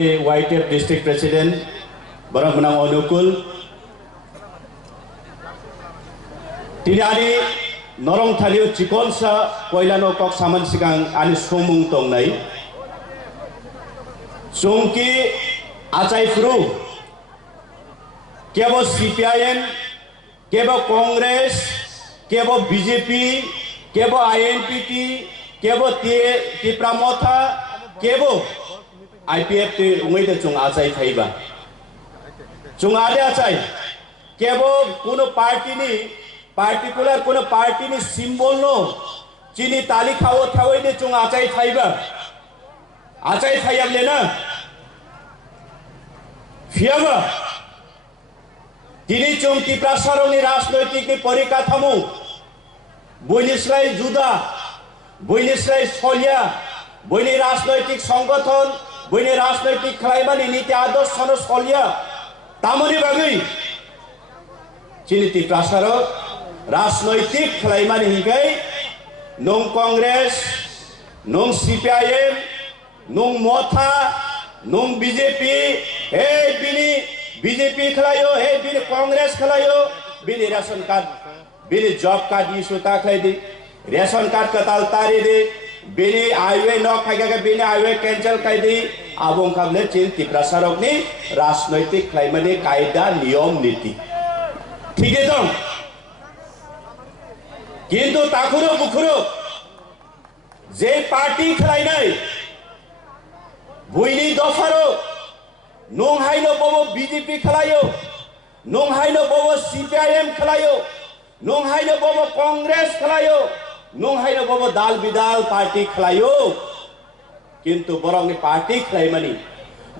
YTF District President Barang Menang Onukul Tinari Norong Thaliu Chikonsa Koilano Kok Saman Sigang Ani Sumung Tongnai Sungki Acai Fru Kebo CPIM Kebo Congress Kebo BJP Kebo INPT Kebo Tipramotha Kebo IPF te umai te chung acai thaiba chung ade acai kebo kuno party ni particular kuno party ni symbol no chini tali khao thawai de chung acai thaiba acai thayam le na fiaba tini chung tiprasaroni rajnoitik ni porikathamu boinisrai juda boinisrai solia boini rajnoitik সংগঠন বইনে রাজনৈতিক খেলাইমানি নীতি আদর্শ সলিয়া তামনি বাগৈ চিনিতি প্রাসার রাজনৈতিক খেলাইমানি হিগাই নং কংগ্রেস নং CPIM নং মথা নং বিজেপি হে বিনি বিজেপি খেলায়ো হে বিনি কংগ্রেস খেলায়ো বিনি রেশন কার্ড বিনি জব কার্ড ইস্যু তাখাই দি রেশন কার্ড কতাল তারি দি Bini highway no kaya bini highway cancel kaya di abong kable cil tiprasarok ni rajnaitik klaimani kaida niyom niti. ঠিক আছে তো কিন্তু তাকুরো বুকুরো যে পার্টি খেলাই নাই বুইনি দফারো নং হাইনো ববো বিজেপি খেলায়ো নং হাইনো ববো সিপিআইএম খেলায়ো নং হাইনো ববো কংগ্রেস খেলায়ো নং হাইনো ববো দাল বিদাল পার্টি খেলায়ো কিন্তু বরংনি পার্টি খেলাইমানি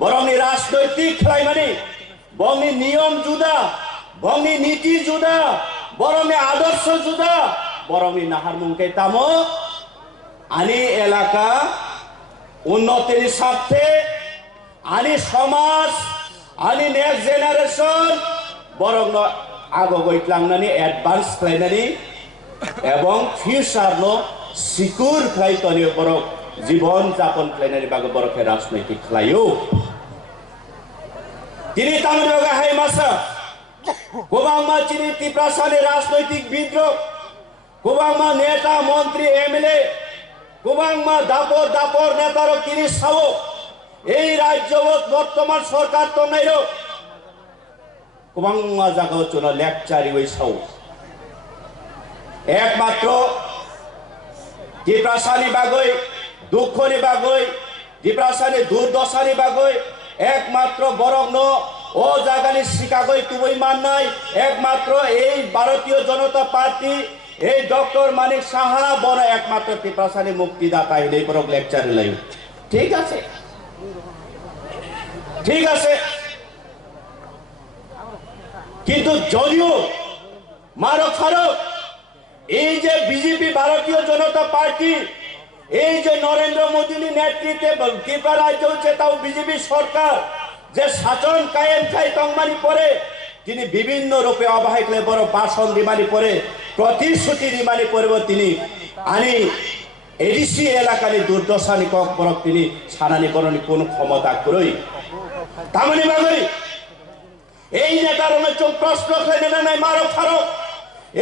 বরংনি রাজনৈতিক খেলাইমানি বরংনি নিয়ম জুদা বরংনি নীতি জুদা বরংনি আদর্শ জুদা বরংনি নাহার মুংকে তামো আনি এলাকা উন্নতির স্বার্থে আনি সমাজ আনি নেক্সট জেনারেশন বরং আগগৈতলাंनानै एडभान्स खालायनानै এবং ফিউচার নো সিকিউর খাইতনি বড় জীবন যাপন খালাयनानै বাগে বড়কে রাজনৈতিক খালায়ো তিনি তামরগা হাই মাসা গোবাংমা চিনি তিপ্রাসানি রাজনৈতিক বিদ্রোহ গোবাংমা নেতা মন্ত্রী এমএলএ গোবাংমা দাপর দাপর নেতারক তিনি সাও এই রাজ্য বর্তমান সরকার তো নাইরো গোবাংমা জায়গাও চনা লেকচারি ওই সাও একমাত্র তিপ্রাসানি বাগৈ দুঃখনি বাগৈ তিপ্রাসানি দুর্দশানি বাগৈ একমাত্র বরং ও জায়গানি শিকাগৈ তুই মান নাই একমাত্র এই ভারতীয় জনতা পার্টি এই ডক্টর মানিক সাহা বড় একমাত্র তিপ্রাসানি মুক্তিদাতা এই বড় লেকচার লাই ঠিক আছে কিন্তু যদিও মারক ফারক এই যে বিজেপি ভারতীয় জনতা পার্টি এই যে নরেন্দ্র মোদীর নেতৃত্বে ত্রিপুরা রাজ্য হচ্ছে তাও বিজেপি সরকার যে শাসন কায়েম খাই তংমানি পরে তিনি বিভিন্ন রূপে অবহেলা বড় ভাষণ দিমানি পরে প্রতিশ্রুতি দিমানি পরেও তিনি আনি এডিসি এলাকার দুর্দশানি কক বরক তিনি সানানি করণি কোন ক্ষমতা করই তামনি বাগৈ এই নেতার চোখ প্রশ্ন খাইনে নাই মারক ফারক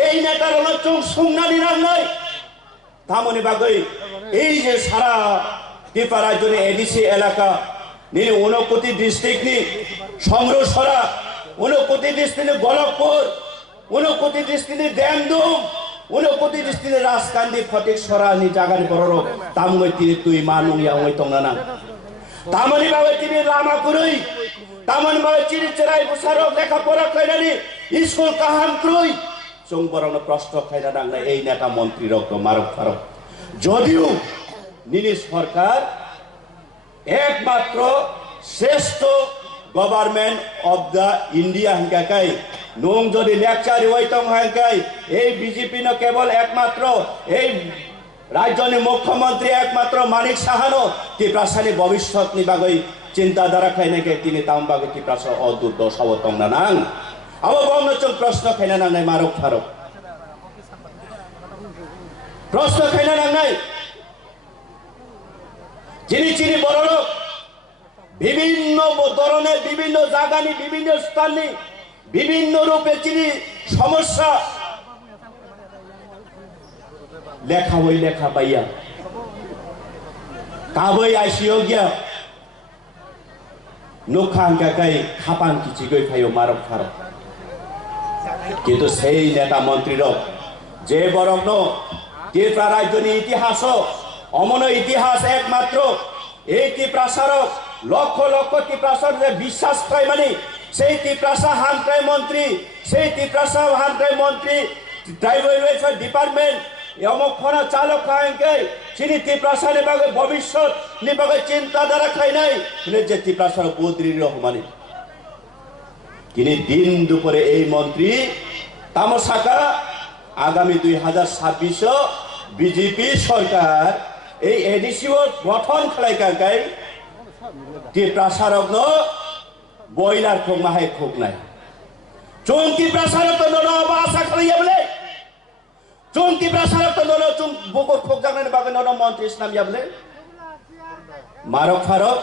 এই নেতার চোখ সুংনানি নাই তামনি বাগৈ এই যে সারা ত্রিপুরা রাজ্যের এডিসি এলাকা নীল 29 ডিস্ট্রিক্ট নি সংগ্রসরা 29 ডিস্ট্রিক্ট গোলকপুর 29 ডিস্ট্রিক্ট দেমদুম 29 ডিস্ট্রিক্ট রাজকান্দি ফটিকছড়া নি জাগানি বড় তামগৈ তিনি তুই মানু ইয়াংগৈ তংনানা তামনি বাগৈ তিনি লামাকুরৈ তামনি বাগৈ চিনি চেরাই বসারক লেখাপড়া খাইনানি স্কুল কাহাম ক্রই চং বরং প্রশ্ন খাইনা নাংনা এই নেতা মন্ত্রী রক মারক ফারক যদিও নিনি সরকার একমাত্র শ্রেষ্ঠ গভর্নমেন্ট অফ দা ইন্ডিয়া হিংকাকাই নং যদি লেকচার হইতং হাঙ্কাই এই বিজেপি ন কেবল একমাত্র এই রাজ্যনি মুখ্যমন্ত্রী একমাত্র মানিক সাহানো তিপ্রাসানি ভবিষ্যৎ নি বাগৈ চিন্তাধারা খাইনাকে তিনি তাম বাগৈ তিপ্রাসা অদুর্দশা তংনা নাং আবো বমন চং প্রশ্ন খাইনা নাংনাই মারক ফারক প্রশ্ন খাইনা নাংনাই চিনি চিনি বড় লোক বিভিন্ন ধরনের বিভিন্ন জায়গানি বিভিন্ন স্থানে বিভিন্ন রূপে চিনি সমস্যা লেখা বই লেখা পাইয়া কাবই আইসিও গিয়া নোখান কাকাই খাপান কিছু গই ফাইও মারক ফারক কিন্তু সেই নেতা মন্ত্রীর যে বরং ত্রিপুরা রাজ্যের ইতিহাস অমন ইতিহাস একমাত্র এই প্রসারক লক্ষ লক্ষ ত্রিপ্রাসার যে বিশ্বাস পাই মানে সেই ত্রিপ্রাসা হান্টাই মন্ত্রী সেই ত্রিপ্রাসা হান্টাই মন্ত্রী ট্রাইবাল ওয়েলফেয়ার ডিপার্টমেন্ট অমক্ষণা চালক খাইকে তিনি ত্রিপ্রাসা নিবাগে ভবিষ্যৎ নিবাগে চিন্তাধারা খাই নাই যে ত্রিপ্রাসার বদ্রীর রহমানি তিনি দিন দুপুরে এই মন্ত্রী তামসাকা আগামী 2026 বিজেপি সরকার এই এডিসিও গঠন খাইকাই ত্রিপ্রাসারক বইলার খোক মাহে খোক নাই চৌকি প্রাসারক আশা খাইয়া বলে চৌকি প্রাসারক চুম বকর খোক জানেন বাগে মন্ত্রী ইসলাম বলে মারক ফারক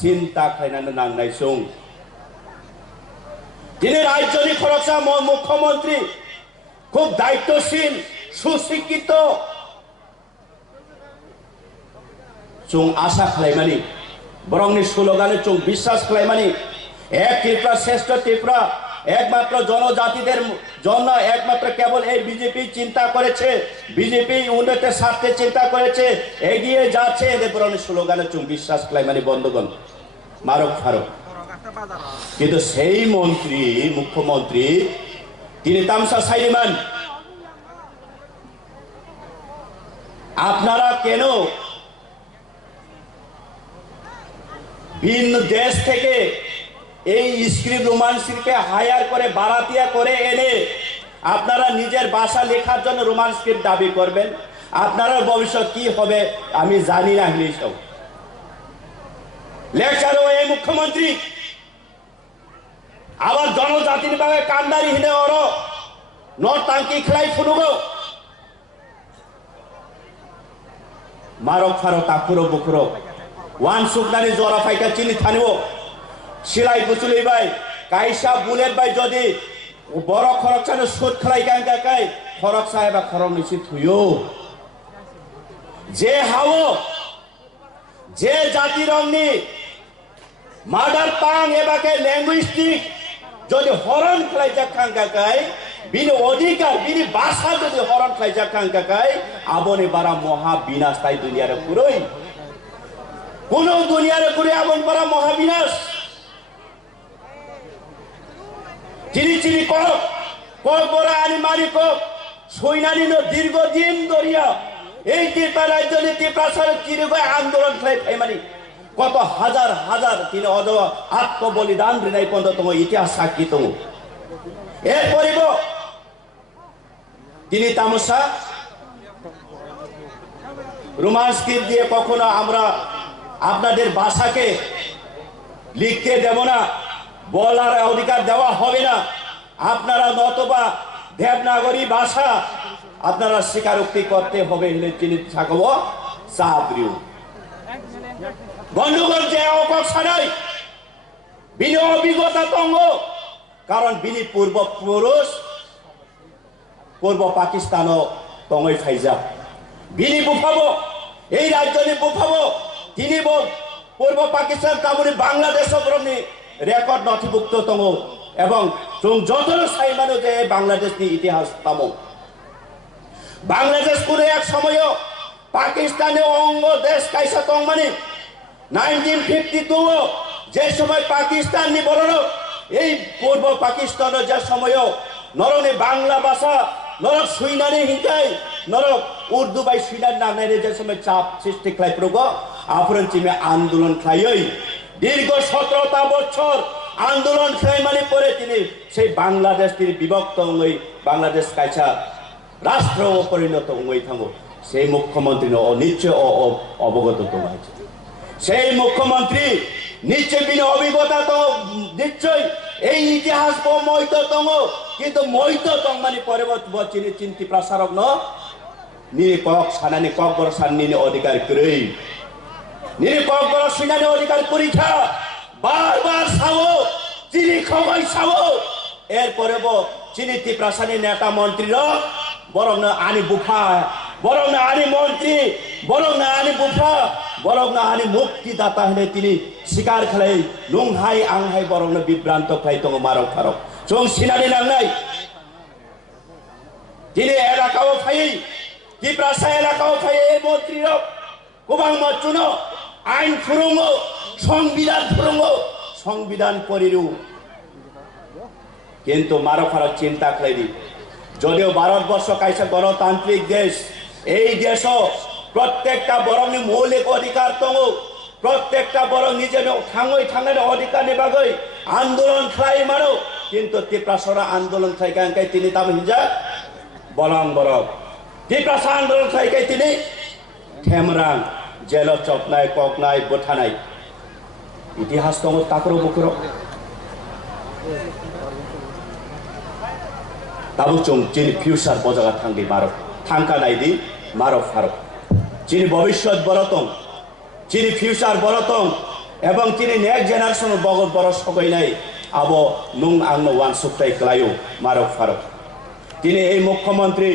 চিন্তা খাইনানে নাংনাই চৌ তিনি রাজ্যনি খরচা মুখ্যমন্ত্রী খুব দায়িত্বশীল সুশিক্ষিত চুং আশা খাইমানি বরংনি স্লোগানে চুং বিশ্বাস খাইমানি এক ত্রিপুরা শ্রেষ্ঠ ত্রিপুরা একমাত্র জনজাতিদের জন্য একমাত্র কেবল এই বিজেপি চিন্তা করেছে বিজেপি উন্নতির স্বার্থে চিন্তা করেছে এগিয়ে যাচ্ছে এদের বরংনি স্লোগানে চুং বিশ্বাস খাইমানি বন্ধগণ মারক ফারক কিন্তু সেই মন্ত্রী মুখ্যমন্ত্রী তিনি তামসা সাইরিমান আপনারা কেন ভিন্ন দেশ থেকে এই স্ক্রিপ্ট রোমান স্ক্রিপ্টে হায়ার করে বারাতিয়া করে এনে আপনারা নিজের ভাষা লেখার জন্য রোমান স্ক্রিপ্ট দাবি করবেন আপনার ভবিষ্যৎ কি হবে আমি জানি না সব লেখারও এই মুখ্যমন্ত্রী আবার জনজাতির ভাবে কান্দারি হিনে ওর নটাঙ্কি খেলাই ফুনুব মারক ফারক তাকুরো বুকুরো ওয়ান সুকনানি জরা ফাইকা চিনি থানিব সিলাই বুচুলি ভাই কাইসা বুলেট ভাই যদি বড় খরক চানো সুদ খেলাই গাঙ্গাকাই খরক সাহেবা খরক নিচি থুইও যে হাও যে জাতি রংনি মাদার টাং এবাকে ল্যাঙ্গুইস্টিক যদি হরণ খেলাই যা খাঙ্গাকাই বিনি অধিকার বিনি ভাষা যদি হরণ খেলাই যা খাঙ্গাকাই আবনে বারা মহা বিনাশ তাই দুনিয়ার পুরোই কোন দুনিয়ার পুরে আবন বারা মহাবিনাশ চিনি চিনি কক বড় আনি মারি কক সৈনানি দীর্ঘদিন ধরিয়া এই ত্রিপুরা রাজ্য ত্রিপ্রাসার চিরগয় আন্দোলন খাই মানে কত হাজার হাজার তিনি আত্মবলিদান ঋণাই পর্যন্ত তোমার ইতিহাস সাক্ষী তো এরপরে তিনি তামসা রোমান স্ক্রিপ্ট দিয়ে কখনো আমরা আপনাদের ভাষাকে লিখতে দেব না বলার অধিকার দেওয়া হবে না আপনারা নতবা দেবনাগরী ভাষা আপনারা স্বীকারোক্তি করতে হবে হলে চিনি থাকব সাবরিউ বন্ধুগণ যে অপেক্ষা নাই বিনি অভিজ্ঞতা তঙ্গ কারণ বিনি পূর্বপুরুষ পূর্ব পাকিস্তান তঙ্গই ফাইজা বিনি বুফাবো এই রাজ্যনি বুফাবো তিনি পূর্ব পাকিস্তান তামনি বাংলাদেশ রেকর্ড নথিভুক্ত তঙ্গ এবং যত সাইমানো যে বাংলাদেশ ইতিহাস তামো বাংলাদেশ কোনো এক সময় পাকিস্তানে অঙ্গ দেশ কাইসা তং মানে 1952 যে সময় পাকিস্তান নিবরণ এই পূর্ব পাকিস্তানের যে সময় নরনে বাংলা ভাষা নরক সুইনানি হিংকাই নরক উর্দু বাই সুইনার নামে যে সময় চাপ সৃষ্টি খাই প্রগ আপন চিমে আন্দোলন খাইই দীর্ঘ 17টা বছর আন্দোলন খাই মানে পরে তিনি সেই বাংলাদেশ তিনি বিভক্ত হই বাংলাদেশ কাইছা রাষ্ট্র পরিণত হই থাকো সেই মুখ্যমন্ত্রী নিশ্চয় অবগত তোমার সেই মুখ্যমন্ত্রী নিশ্চয় বিনা অভিজ্ঞতা তো নিশ্চয় এই ইতিহাস মৈত তঙ্গ কিন্তু মৈত তং মানে পরে চিনি চিন্তি প্রসারক নিয়ে কক সানানি কক বড় সান্নি অধিকার করেই নিরে কক বড় সিনানি অধিকার পরীক্ষা বারবার সাবো চিনি খবর সাবো এরপরে চিনি ত্রিপ্রাসানী নেতা মন্ত্রীরা বরং না আনি বুফা বরং না আনি মন্ত্রী বরং না আনি বুফা বরং না আনি মুক্তিদাতা হলে তিনি শিকার খেলাই নুংহাই আংহাই বরং না বিভ্রান্ত খাই তো মারক ফারক চং সিনানি নাংনাই তিনি এলাকাও খাই ত্রিপ্রাসা এলাকাও খাই এই মন্ত্রীরা গোবাং মচুন আইন ফুরুঙ্গ সংবিধান ফুরুঙ্গ সংবিধান পরিরু কিন্তু মারক ফারক চিন্তা খাইনি যদিও ভারতবর্ষ কাইসে গণতান্ত্রিক দেশ এই দেশ প্রত্যেকটা বরং মৌলিক অধিকার তঙ্গ প্রত্যেকটা বরং নিজে ঠাঙ্গই ঠাঙ্গাই অধিকার নেবাগই আন্দোলন খাই মারো কিন্তু ত্রিপ্রাসরা আন্দোলন খাইকাই তিনি তাম হিজা বরং বরং ত্রিপ্রাসা আন্দোলন খাইকাই তিনি ঠেমরাং জেল চপনাই ককনাই বোঠানাই ইতিহাস তঙ্গ তাকরো বুকরো তাবু চং যিনি ফিউচার বজাগা থাঙ্গি মারক থাঙ্কা নাইদি মারক ফারক যিনি ভবিষ্যৎ বরতং যিনি ফিউচার বরতং এবং তিনি নেক্সট জেনারেশন বগল বড় সবাই নাই আব নুং আংনো ওয়ান সুক্তাই ক্লায়ু মারক ফারক তিনি এই মুখ্যমন্ত্রী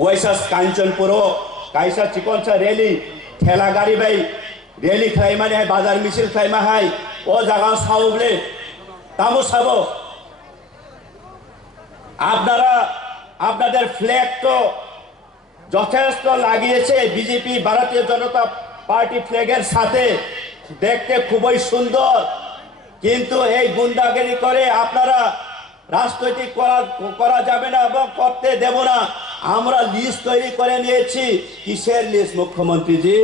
ওয়াইসাস কাঞ্চনপুর কাইসা চিকনসা রেলি ঠেলা গাড়ি বাই রেলি খাই মানে বাজার মিছিল খাই মাহাই ও জায়গা সাবলে তামো সাবো আপনারা আপনাদের ফ্ল্যাগ তো যথেষ্ট লাগিয়েছে বিজেপি ভারতীয় জনতা পার্টি ফ্ল্যাগের সাথে দেখতে খুবই সুন্দর কিন্তু এই গুন্ডাগিরি করে আপনারা রাজনৈতিক করা যাবে না এবং করতে দেব না আমরা লিস্ট তৈরি করে নিয়েছি কিসের লিস্ট মুখ্যমন্ত্রীজি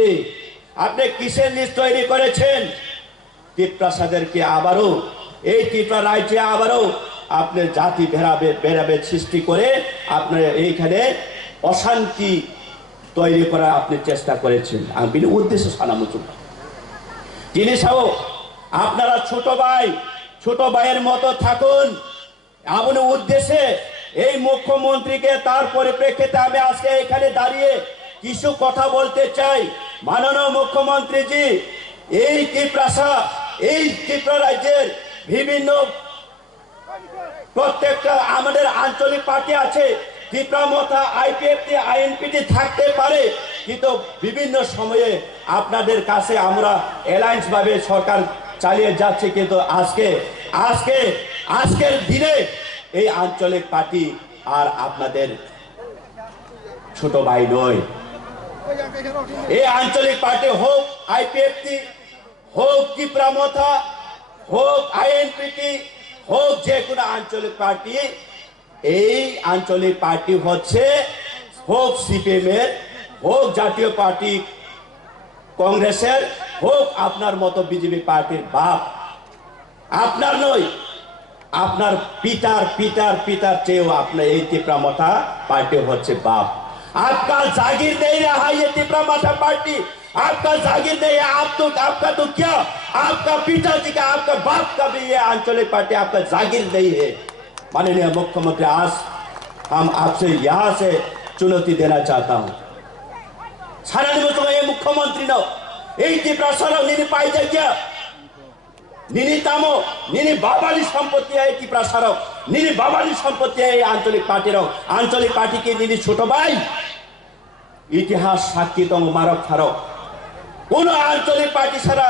আপনি কিসের লিস্ট তৈরি করেছেন ত্রিপ্রাসাদেরকে আবারও এই ত্রিপুরা রাজ্যে আবারও আপনি জাতি ভেদাভেদ সৃষ্টি করে আপনার এইখানে অশান্তি তৈরি করার আপনি চেষ্টা করেছেন আমি উদ্দেশ্য সানামুচুক তিনি সহ আপনারা ছোট ভাইয়ের মতো থাকুন আপনি উদ্দেশ্যে এই মুখ্যমন্ত্রীকে তার পরিপ্রেক্ষিতে আমি আজকে এখানে দাঁড়িয়ে কিছু কথা বলতে চাই মাননীয় মুখ্যমন্ত্রীজি এই ত্রিপ্রাসা এই ত্রিপুরা রাজ্যের বিভিন্ন প্রত্যেকটা আমাদের আঞ্চলিক পার্টি আছে ত্রিপুরা মথা আইপিএফটি আইএনপিটি থাকতে পারে কিন্তু বিভিন্ন সময়ে আপনাদের কাছে আমরা অ্যালায়েন্স ভাবে সরকার চালিয়ে যাচ্ছে কিন্তু আজকের দিনে এই আঞ্চলিক পার্টি আর আপনাদের ছোট ভাই নয় এই আঞ্চলিক পার্টি হোক আইপিএফটি হোক ত্রিপুরা মথা হোক আইএনপিটি হোক যে কোনো আঞ্চলিক পার্টি এই আঞ্চলিক পার্টি হচ্ছে হোক সিপিএম এর হোক জাতীয় পার্টি কংগ্রেসের হোক আপনার মতো বিজেপি পার্টির বাপ আপনার নয় আপনার পিতার চেয়েও আপনার এই ত্রিপুরা মথা পার্টি হচ্ছে बाप। आपका जागीर नहीं रहा ये त्रिपुरा मथा पार्टी, आपका जागीर नहीं है। आपका तो क्या, आपका पिताजी का, आपका बाप का भी ये आंचलिक पार्टी आपका जागीर नहीं है। माननीय मुख्यमंत्री, आज हम आपसे यहाँ से चुनौती देना चाहता हूँ। सारा ये मुख्यमंत्री न এই ত্রিপুরা নিনি পাই যায় क्या নিনি তামো নিনি বাবালি সম্পত্তি এই ত্রিপুরা সড়ক নিনি বাবালি সম্পত্তি এই আঞ্চলিক পার্টি কি নিনি ছোট ভাই ইতিহাস সাক্ষী তম মারক ফারক কোন আঞ্চলিক পার্টি ছাড়া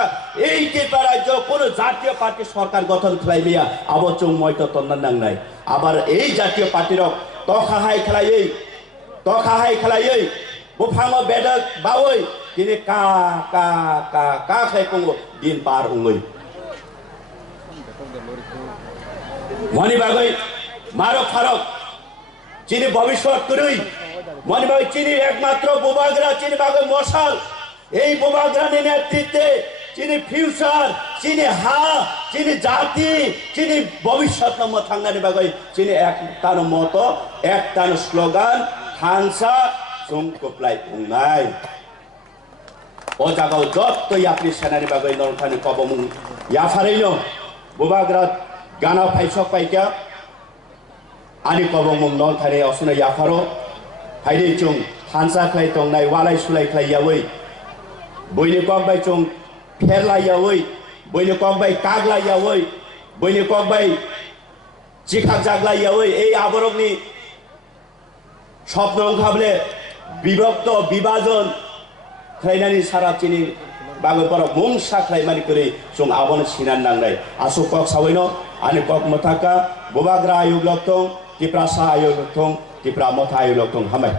এই ত্রিপুরা রাজ্য কোন জাতীয় পার্টি সরকার গঠন খাইলিয়া আবচং ময়তো তন্দান নাই। আবার এই জাতীয় পার্টির তখাহাই খেলাই বুফাঙ্গ বেদক বাওই তিনি কা খাই কঙ্গো দিন পার উঙ্গই মনি বাগৈ মারক ফারক চিনি ভবিষ্যৎ করি মনি বাগৈ চিনি একমাত্র বোবাগরা চিনি বাগৈ মশাল এই বোবাগরানের নেতৃত্বে চিনি ফিউচার চিনি চিনি জাতি চিনি ভবিষ্যৎ নম্বর থাঙ্গানি বাগৈ চিনি এক তার মতো এক তার স্লোগান হাংসা জমকপ্লাই উঙ্গাই ও জায়গাও যতই আপনি সেনানি বাগৈ নরখানি কবমুং ইয়াফারैनो বোবাগরা গানা ফাইসক পাইকা আনি কবমুং নরখানি অসুনা ইয়াফারো ফাইदै চুং हानसा खाय तंनाय वालाय सुलाय खाय यावै बयनि कम बाय चुं फेरलाय यावै বইনে ককবাই কাগলাইয়াওই বইনে ককবাই চিখা জাগলাইয়াওই এই আবরণনি স্বপ্ন খাবলে বিভক্ত বিভাজন খাইনানি সারা চিনি বাগৈ পর মংসা খাইমানি করে जों আবন সিনান নাংরাই আসো কক সাवैनो आनि কক मथाका बोबाग्रा आयोग लक्तों तिप्रा सा आयोग लक्तों तिप्रा मथा आयोग लक्तों हामाय